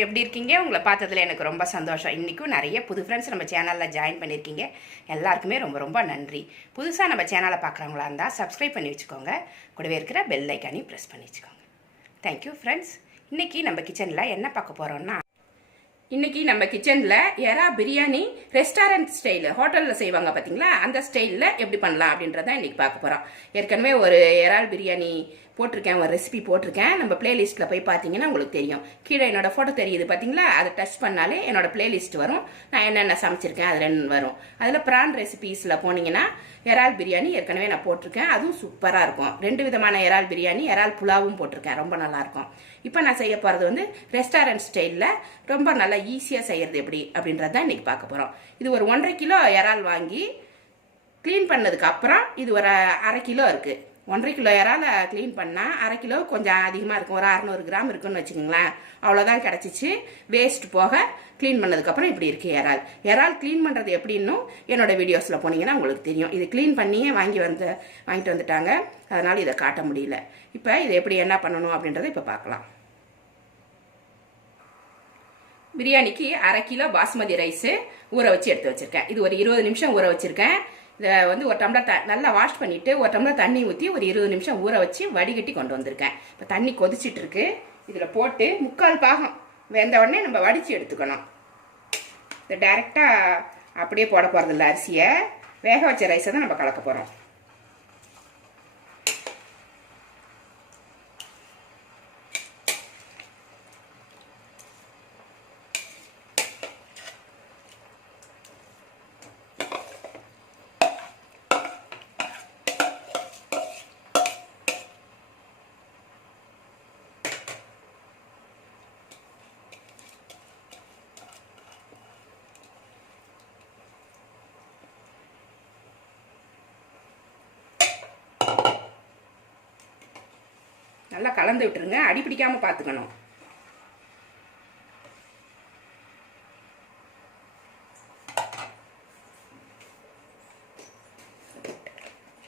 எல்லோரும் எப்படி இருக்கீங்க? உங்களை பார்த்ததில் எனக்கு ரொம்ப சந்தோஷம். இன்றைக்கும் நிறைய புது ஃப்ரெண்ட்ஸ் நம்ம சேனலில் ஜாயின் பண்ணியிருக்கீங்க எல்லாருக்குமே ரொம்ப ரொம்ப நன்றி. புதுசாக நம்ம சேனலை பார்க்குறவங்களா இருந்தால் சப்ஸ்கிரைப் பண்ணி வச்சுக்கோங்க. கூடவே இருக்கிற பெல் ஐக்கானையும் ப்ரெஸ் பண்ணி வச்சுக்கோங்க. தேங்க்யூ ஃப்ரெண்ட்ஸ் இன்றைக்கி நம்ம கிச்சனில் என்ன பார்க்க போகிறோம்னா இன்றைக்கி நம்ம கிச்சனில் எறா பிரியாணி ரெஸ்டாரண்ட் ஸ்டைலு ஹோட்டலில் செய்வாங்க பார்த்தீங்களா அந்த ஸ்டைலில் எப்படி பண்ணலாம் அப்படின்றத இன்றைக்கி பார்க்க போகிறோம் ஏற்கனவே ஒரு எறால் பிரியாணி போட்டிருக்கேன் ஒரு ரெசிபி போட்டிருக்கேன். நம்ம பிளேலிஸ்ட்டில் போய் பார்த்தீங்கன்னா உங்களுக்கு தெரியும். கீழே என்னோடய ஃபோட்டோ தெரியுது பார்த்தீங்களா? அதை டச் பண்ணாலே என்னோடய பிளேலிஸ்ட் வரும். நான் என்னென்ன சமைச்சிருக்கேன் அதில் வரும். அதில் ப்ரான் ரெசிபீஸில் போனீங்கன்னா இறால் பிரியாணி ஏற்கனவே நான் போட்டிருக்கேன். அதுவும் சூப்பராக இருக்கும். ரெண்டு விதமான இறால் பிரியாணி இறால் புலாவும் போட்டிருக்கேன். ரொம்ப நல்லாயிருக்கும் இப்போ நான் செய்ய போகிறது வந்து ரெஸ்டாரண்ட் ஸ்டைலில் ரொம்ப நல்லா ஈஸியாக செய்கிறது எப்படி அப்படின்றத தான் இன்றைக்கி பார்க்க போகிறோம் இது ஒரு ஒன்றரை கிலோ இறால் வாங்கி க்ளீன் பண்ணதுக்கு அப்புறம் இது ஒரு அரை கிலோ இருக்குது ஒன்றரை கிலோ இறால் க்ளீன் பண்ணால் அரை கிலோ கொஞ்சம் அதிகமாக இருக்கும். ஒரு அறநூறு கிராம் இருக்குன்னு வச்சுக்கோங்களேன். அவ்வளோதான் கிடச்சிச்சு. வேஸ்ட் போக க்ளீன் பண்ணதுக்கப்புறம் இப்படி இருக்குது இறால். இறால் க்ளீன் பண்ணுறது எப்படின்னும் என்னோட வீடியோஸில் போனீங்கன்னா உங்களுக்கு தெரியும். இது க்ளீன் பண்ணியே வாங்கி வந்து வாங்கிட்டு வந்துட்டாங்க. அதனால் இதை காட்ட முடியல. இப்போ இதை எப்படி என்ன பண்ணணும் அப்படின்றத இப்போ பார்க்கலாம். பிரியாணிக்கு அரை கிலோ பாஸ்மதி ரைஸு ஊற வச்சு எடுத்து வச்சுருக்கேன். இது ஒரு இருபது நிமிஷம் ஊற வச்சுருக்கேன். வந்து ஒரு டம்ளர் த நல்லா வாஷ் பண்ணிவிட்டு ஒரு டம்ளர் தண்ணி ஊற்றி ஒரு இருபது நிமிஷம் ஊற வச்சு வடிகட்டி கொண்டு வந்திருக்கேன். இப்போ தண்ணி கொதிச்சிட்ருக்கு. இதில் போட்டு முக்கால் பாகம் வெந்த உடனே நம்ம வடித்து எடுத்துக்கணும். இதை டைரெக்டாக அப்படியே போட போகிறதில்ல அரிசியை. வேக வச்ச ரைஸை தான் நம்ம கலக்க போகிறோம் நல்லா கலந்து விட்டுருங்க. அடி பிடிக்காமல் பார்த்துக்கணும்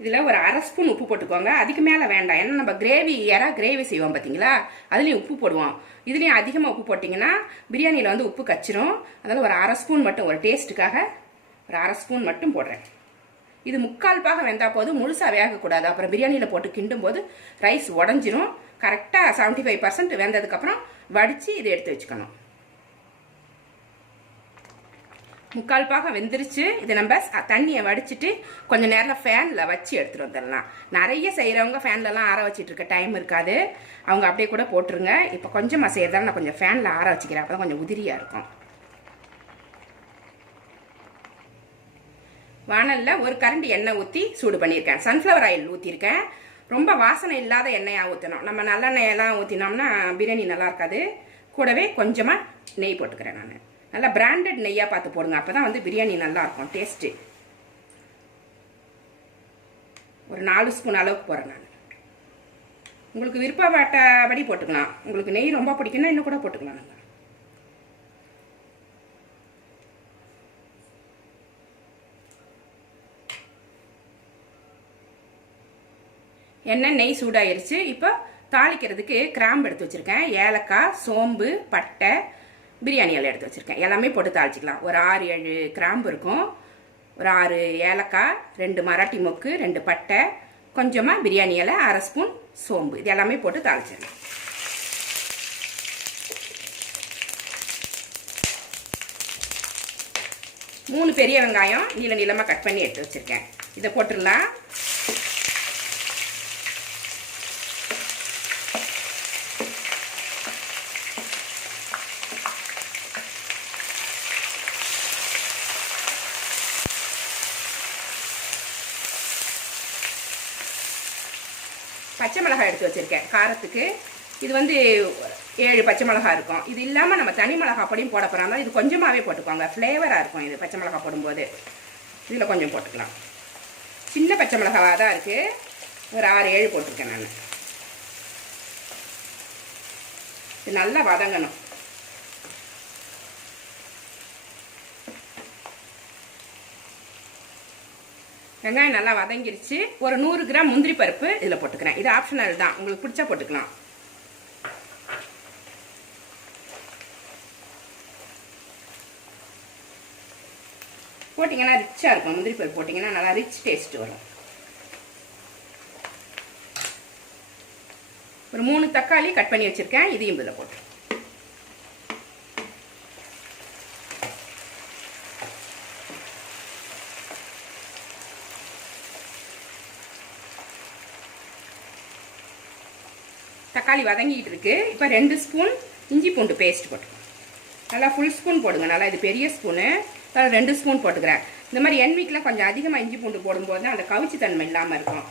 இதில் ஒரு அரை ஸ்பூன் உப்பு போட்டுக்கோங்க. அதுக்கு மேலே வேண்டாம். ஏன்னா நம்ம கிரேவி யாரா கிரேவி செய்வோம் பார்த்தீங்களா அதுலேயும் உப்பு போடுவோம். இதுலேயும் அதிகமாக உப்பு போட்டிங்கன்னா பிரியாணியில் வந்து உப்பு கச்சிரும். அதனால் ஒரு அரை ஸ்பூன் மட்டும் ஒரு டேஸ்ட்டுக்காக ஒரு அரை ஸ்பூன் மட்டும் போடுறேன். இது முக்கால் பாக வெந்தால் போது முழுசாக வேகக்கூடாது அப்புறம் பிரியாணியில் போட்டு கிண்டும் போது ரைஸ் உடஞ்சிரும். கரெக்டாக செவன்ட்டி ஃபைவ் பர்சன்ட் வெந்ததுக்கப்புறம் வடித்து இதை எடுத்து வச்சுக்கணும். முக்கால் பாகம் வெந்துருச்சு. இதை நம்ம தண்ணியை வடிச்சிட்டு கொஞ்சம் நேரம் ஃபேனில் வச்சு எடுத்துகிட்டு வந்துடலாம். நிறைய செய்கிறவங்க ஃபேன்லலாம் ஆற வச்சிட்டு இருக்க டைம் இருக்காது. அவங்க அப்படியே கூட போட்டுருங்க. இப்போ கொஞ்சமாக செய்கிறதால நான் கொஞ்சம் ஃபேனில் ஆற வச்சுக்கிறேன். அப்போ கொஞ்சம் உதிரியாக இருக்கும். வானலில் ஒரு கரண்டி எண்ணெய் ஊற்றி சூடு பண்ணியிருக்கேன். சன்ஃப்ளவர் ஆயில் ஊற்றிருக்கேன் ரொம்ப வாசனை இல்லாத எண்ணெயாக ஊற்றணும் நம்ம நல்லெண்ணெயெல்லாம் ஊற்றினோம்னா பிரியாணி நல்லா இருக்காது. கூடவே கொஞ்சமாக நெய் போட்டுக்கிறேன் நான். நல்லா பிராண்டட் நெய்யாக பார்த்து போடுங்க. அப்போ தான் வந்து பிரியாணி நல்லாயிருக்கும் டேஸ்ட்டு ஒரு நாலு ஸ்பூன் அளவுக்கு போடுறேன் நான். உங்களுக்கு விருப்பப்பட்டபடி போட்டுக்கலாம். உங்களுக்கு நெய் ரொம்ப பிடிக்குன்னா இன்னும் கூட போட்டுக்கலாம் எண்ணெய் நெய் சூடாயிருச்சு. இப்போ தாளிக்கிறதுக்கு கிராம்பு எடுத்து வச்சுருக்கேன். ஏலக்காய் சோம்பு பட்டை பிரியாணி இலை எடுத்து வச்சுருக்கேன். எல்லாமே போட்டு தாளிச்சிக்கலாம். ஒரு ஆறு ஏழு கிராம்பு இருக்கும். ஒரு ஆறு ஏலக்காய் ரெண்டு மராட்டி மொக்கு ரெண்டு பட்டை கொஞ்சமாக பிரியாணி இலை அரை ஸ்பூன் சோம்பு. இது எல்லாமே போட்டு தாளிச்சிடலாம். மூணு பெரிய வெங்காயம் நீள நீளமாக கட் பண்ணி எடுத்து வச்சுருக்கேன். இதை போட்டுடலாம். பச்சை மிளகாய் எடுத்து வச்சுருக்கேன். காரத்துக்கு இது வந்து ஏழு பச்சை மிளகாய் இருக்கும். இது இல்லாமல் நம்ம தனி மிளகாய் பொடியும் போட போகிறாங்க இது கொஞ்சமாகவே போட்டுக்கோங்க. ஃப்ளேவராக இருக்கும் இது பச்சை மிளகாய் போடும்போது. இதில் கொஞ்சம் போட்டுக்கலாம். சின்ன பச்சை மிளகாவாக தான் இருக்குது ஒரு ஆறு ஏழு போட்டிருக்கேன் நான். இது நல்லா வதங்கணும். வெங்காயம் நல்லா வதங்கிருச்சு. ஒரு நூறு கிராம் முந்திரி பருப்பு இதில் போட்டுக்கிறேன். இது ஆப்ஷனல் தான். உங்களுக்கு பிடிச்சா போட்டுக்கலாம். போட்டிங்கன்னா ரிச்சாக இருக்கும். முந்திரி பருப்பு போட்டிங்கன்னா நல்லா ரிச் டேஸ்ட் வரும். ஒரு மூணு தக்காளி கட் பண்ணி வச்சுருக்கேன். இதையும் இதில் போட்டு தக்காளி வதங்கிட்டு இருக்கு இப்போ ரெண்டு ஸ்பூன் இஞ்சி பூண்டு பேஸ்ட் போட்டுக்கோங்க நல்லா ஃபுல் ஸ்பூன் போடுங்க. நல்லா இது பெரிய ஸ்பூனு ரெண்டு ஸ்பூன் போட்டுக்கிறேன். இந்த மாதிரி என் வீட்டில் கொஞ்சம் அதிகமாக இஞ்சி பூண்டு போடும்போது தான் அந்த கவிச்சி தன்மை இல்லாமல் இருக்கும்.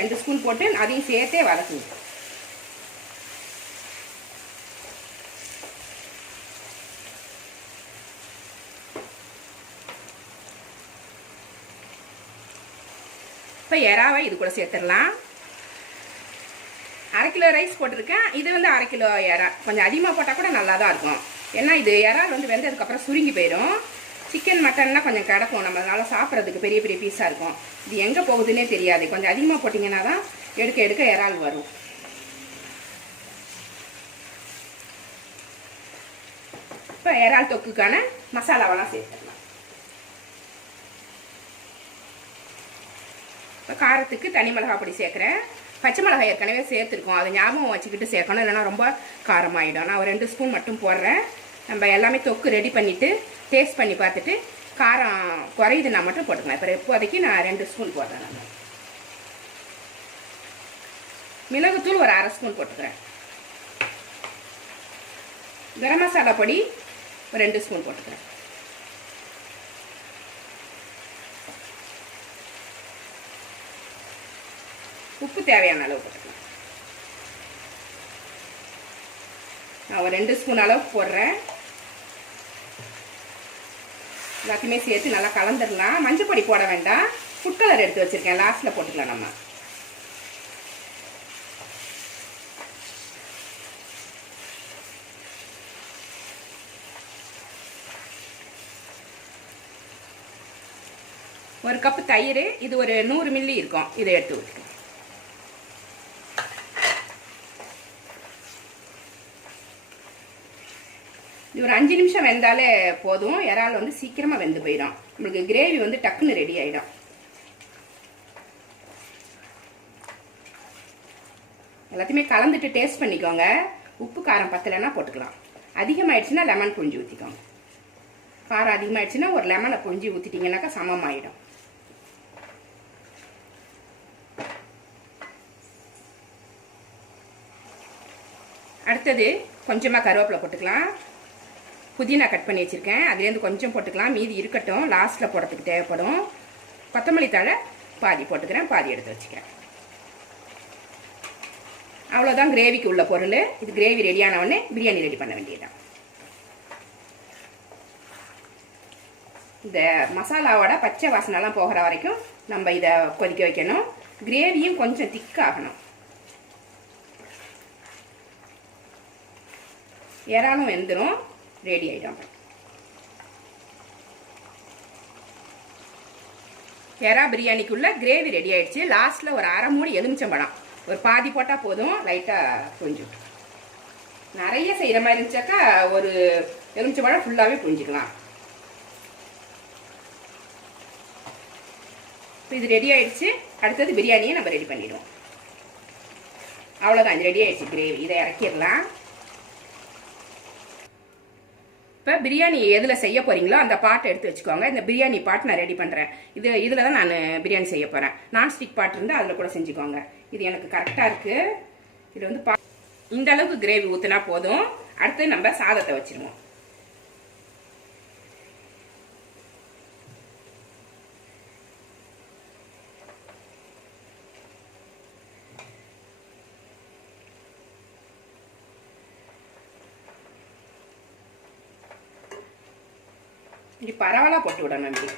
ரெண்டு ஸ்பூன் போட்டு அதையும் சேர்த்தே வதக்குங்க. இப்போ எறாவை இது கூட சேர்த்துடலாம். அரை கிலோ ரைஸ் போட்டிருக்கேன். இது வந்து அரை கிலோ இறால் கொஞ்சம் அதிகமாக போட்டால் கூட நல்லா தான் இருக்கும். ஏன்னா இது இறால் வந்து வெந்ததுக்கப்புறம் சுருங்கி போயிடும். சிக்கன் மட்டன்னா கொஞ்சம் கிடக்கும். நம்ம அதனால் சாப்பிட்றதுக்கு பெரிய பெரிய பீஸாக இருக்கும். இது எங்கே போகுதுன்னே தெரியாது. கொஞ்சம் அதிகமாக போட்டிங்கன்னா தான் எடுக்க எடுக்க இறால் வரும். இப்போ இறால் தொக்குக்கான மசாலாவெல்லாம் சேர்த்துடலாம். இப்போ காரத்துக்கு தனி மிளகா பொடி சேர்க்குறேன். பச்சை மிளகாய் ஏற்கனவே சேர்த்துருக்கோம். அதை ஞாபகம் வச்சுக்கிட்டு சேர்க்கணும். இல்லைன்னா ரொம்ப காரமாயிடும். நான் ஒரு ரெண்டு ஸ்பூன் மட்டும் போடுறேன். நம்ம எல்லாமே தொக்கு ரெடி பண்ணிவிட்டு டேஸ்ட் பண்ணி பார்த்துட்டு காரம் குறையுதுன்னா மட்டும் போட்டுக்கலாம். இப்போ இப்போதைக்கு நான் ரெண்டு ஸ்பூன் போடுறேன் மிளகுத்தூள் ஒரு அரை ஸ்பூன் போட்டுக்கிறேன். கரம் மசாலா பொடி ஒரு ரெண்டு ஸ்பூன் போட்டுக்கிறேன். உப்பு தேவையான அளவு போட்டுக்கலாம். நான் ஒரு ரெண்டு ஸ்பூன் அளவு போடுறேன். எல்லாத்தையுமே சேர்த்து நல்லா கலந்துடலாம். மஞ்சள் பொடி போட வேண்டாம். ஃபுட் கலர் எடுத்து வச்சுருக்கேன். லாஸ்ட்டில் போட்டுக்கலாம் நம்ம. ஒரு கப்பு தயிர் இது ஒரு நூறு மில்லி இருக்கும். இதை எடுத்து விட்டுருக்கோம் இது ஒரு அஞ்சு நிமிஷம் வெந்தாலே போதும். இறால் வந்து சீக்கிரமாக வெந்து போயிடும். நம்மளுக்கு கிரேவி வந்து டக்குன்னு ரெடி ஆகிடும் எல்லாத்தையுமே கலந்துட்டு டேஸ்ட் பண்ணிக்கோங்க. உப்பு காரம் பத்தலைன்னா போட்டுக்கலாம். அதிகமாகிடுச்சுன்னா லெமன் புழிஞ்சு ஊற்றிக்கோங்க காரம் அதிகமாகிடுச்சுன்னா ஒரு லெமனை புழிஞ்சு ஊற்றிட்டிங்கனாக்கா சமமாயிடும். அடுத்தது கொஞ்சமாக கருவேப்பிலை போட்டுக்கலாம். புதினா கட் பண்ணி வச்சுருக்கேன். அதுலேருந்து கொஞ்சம் போட்டுக்கலாம். மீதி இருக்கட்டும். லாஸ்ட்டில் போடுறதுக்கு தேவைப்படும். கொத்தமல்லி தழை பாதி போட்டுக்கிறேன். பாதி எடுத்து வச்சுக்கிறேன். அவ்வளோதான் கிரேவிக்கு உள்ள பொருள். இது கிரேவி ரெடியான உடனே பிரியாணி ரெடி பண்ண வேண்டியதுதான். இந்த மசாலாவோட பச்சை வாசனைலாம் போகிற வரைக்கும் நம்ம இதை கொதிக்க வைக்கணும். கிரேவியும் கொஞ்சம் திக்காகணும் இறாலும் வெந்துடும் ரெடி ஆகிடும் எறா பிரியாணிக்குள்ளே கிரேவி ரெடி ஆகிடுச்சு லாஸ்ட்டில் ஒரு அரை மூடி எலுமிச்சம்பழம் ஒரு பாதி போட்டால் போதும். லைட்டாக புரிஞ்சும் நிறைய செய்கிற மாதிரி இருந்துச்சாக்கா ஒரு எலுமிச்சம்பழம் ஃபுல்லாகவே புரிஞ்சுக்கலாம் இது ரெடி ஆகிடுச்சு அடுத்தது பிரியாணியை நம்ம ரெடி பண்ணிடுவோம். அவ்வளோதான் இது ரெடி ஆகிடுச்சு கிரேவி இதை இறக்கிடலாம். இப்போ பிரியாணி எதில் செய்ய போகிறீங்களோ அந்த பாட்டை எடுத்து வச்சுக்கோங்க. இந்த பிரியாணி பாட் நான் ரெடி பண்ணுறேன் இது இதில் தான் நான் பிரியாணி செய்ய போகிறேன் நான்ஸ்டிக் பாட் இருந்தால் அதில் கூட செஞ்சுக்கோங்க. இது எனக்கு கரெக்டாக இருக்குது இது வந்து பா இந்த அளவுக்கு கிரேவி ஊற்றினா போதும். அடுத்து நம்ம சாதத்தை வச்சுருவோம். பரவலாக போட்டு விடணும் இப்படி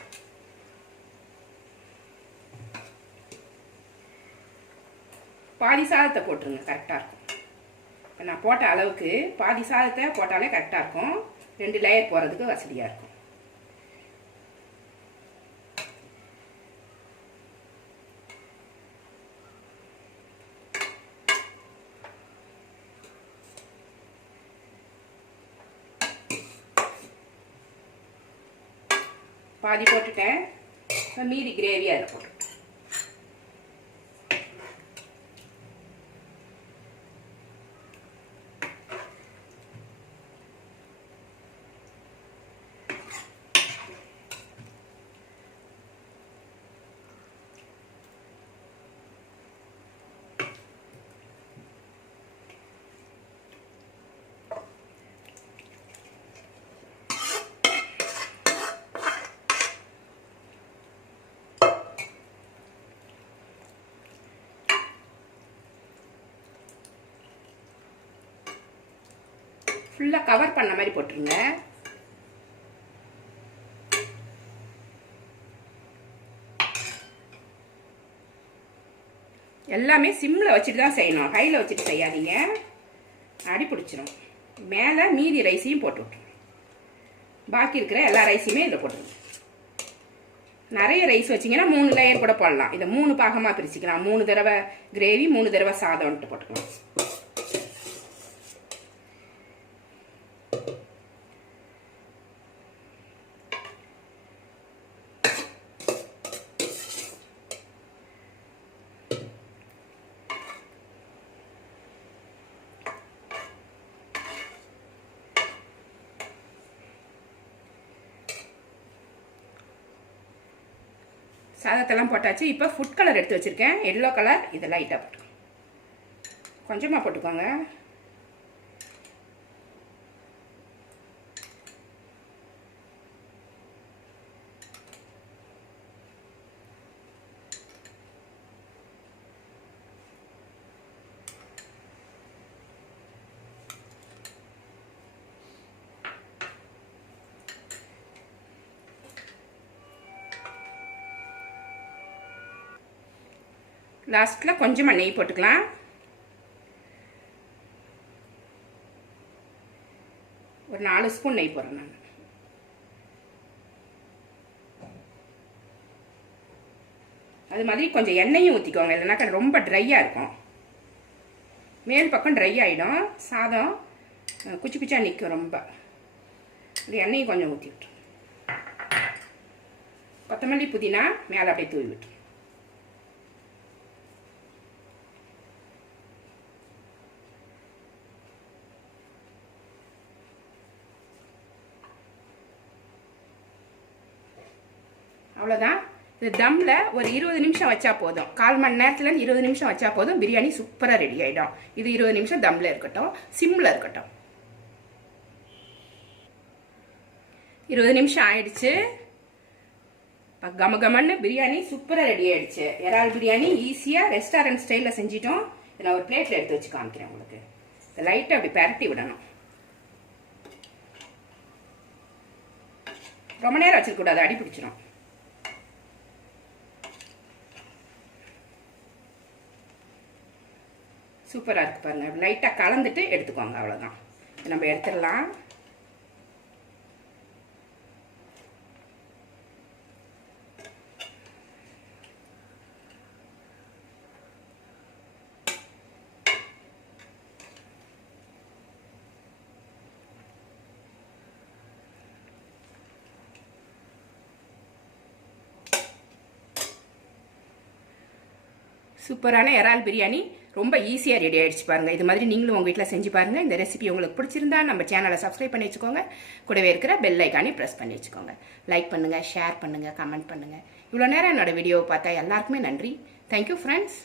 பாதி சாதத்தை போட்டுருங்க கரெக்டாக இருக்கும். இப்போ நான் போட்ட அளவுக்கு பாதி சாதத்தை போட்டாலே கரெக்டாக இருக்கும். ரெண்டு லேயர் போகிறதுக்கு வசதியாக இருக்கும். பாதி போட்டுட்டேன். மீதி கிரேவியாக அதில் போட்டுட்டேன் ஃபுல்லாக கவர் பண்ண மாதிரி போட்டுருங்க. எல்லாமே சிம்மில் வச்சுட்டு தான் செய்யணும். ஹையில் வச்சுட்டு செய்யாதீங்க. அடி பிடிச்சிரும். மேலே மீதி ரைஸையும் போட்டு விட்டுருங்க பாக்கி இருக்கிற எல்லா ரைஸையுமே இதில் போட்டுருங்க. நிறைய ரைஸ் வச்சிங்கன்னா மூணு லேயர் கூட போடலாம். இதை மூணு பாகமாக பிரிச்சுக்கலாம். மூணு தடவை கிரேவி மூணு தடவை சாதம்ன்ட்டு போட்டுக்கலாம். சாதத்தெல்லாம் போட்டாச்சு. இப்போ ஃபுட் கலர் எடுத்து வச்சுருக்கேன். எல்லோ கலர் இதை லைட்டாக போட்டுக்கோங்க கொஞ்சமாக போட்டுக்கோங்க. லாஸ்ட்டில் கொஞ்சமாக நெய் போட்டுக்கலாம். ஒரு நாலு ஸ்பூன் நெய் போடுறேன் நான். அது மாதிரி கொஞ்சம் எண்ணெயும் ஊற்றிக்கோங்க இல்லைனாக்கா ரொம்ப ட்ரையாக இருக்கும். மேல் பக்கம் ட்ரை ஆகிடும் சாதம் குச்சி குச்சியாக நிற்கும் ரொம்ப. எண்ணெயும் கொஞ்சம் ஊற்றி விட்டுரும் கொத்தமல்லி புதினா மேலே அப்படியே தூவி விட்டுரும். அவ்வளோதான் இது தம்மில் ஒரு இருபது நிமிஷம் வச்சா போதும். கால் மணி நேரத்துலேருந்து இருபது நிமிஷம் வச்சா போதும். பிரியாணி சூப்பராக ரெடி ஆகிடும் இது இருபது நிமிஷம் தம்மில் இருக்கட்டும். சிம்மில் இருக்கட்டும். இருபது நிமிஷம் ஆயிடுச்சு. இப்போ கம கமன்னு பிரியாணி சூப்பராக ரெடி ஆயிடுச்சு. இறால் பிரியாணி ஈஸியாக ரெஸ்டாரண்ட் ஸ்டைலில் செஞ்சிட்டோம். இதை நான் ஒரு பிளேட்டில் எடுத்து வச்சு காமிக்கிறேன் உங்களுக்கு. இதை லைட்டாக அப்படி பரட்டி விடணும். ரொம்ப நேரம் வச்சிருக்கக்கூடாது அடி பிடிச்சிடும் சூப்பராக இருக்கு பாருங்க. லைட்டாக கலந்துட்டு எடுத்துக்கோங்க அவ்வளோதான் நம்ம எடுத்துடலாம். சூப்பரான இறால் பிரியாணி. ரொம்ப ஈஸியாக ரெடி ஆகிடுச்சு பாருங்கள் இது மாதிரி நீங்களும் உங்கள் வீட்டில் செஞ்சு பாருங்கள் இந்த ரெசிபி உங்களுக்கு பிடிச்சிருந்தா நம்ம சேனலை சப்ஸ்கிரைப் பண்ணி வச்சுக்கோங்க. கூடவே இருக்கிற பெல் ஐக்கானே ப்ரெஸ் பண்ணி வச்சுக்கோங்க. லைக் பண்ணுங்கள் ஷேர் பண்ணுங்கள் கமெண்ட் பண்ணுங்கள் இவ்வளோ நேரம் என்னோட வீடியோவை பார்த்தா எல்லாருக்குமே நன்றி. Thank you friends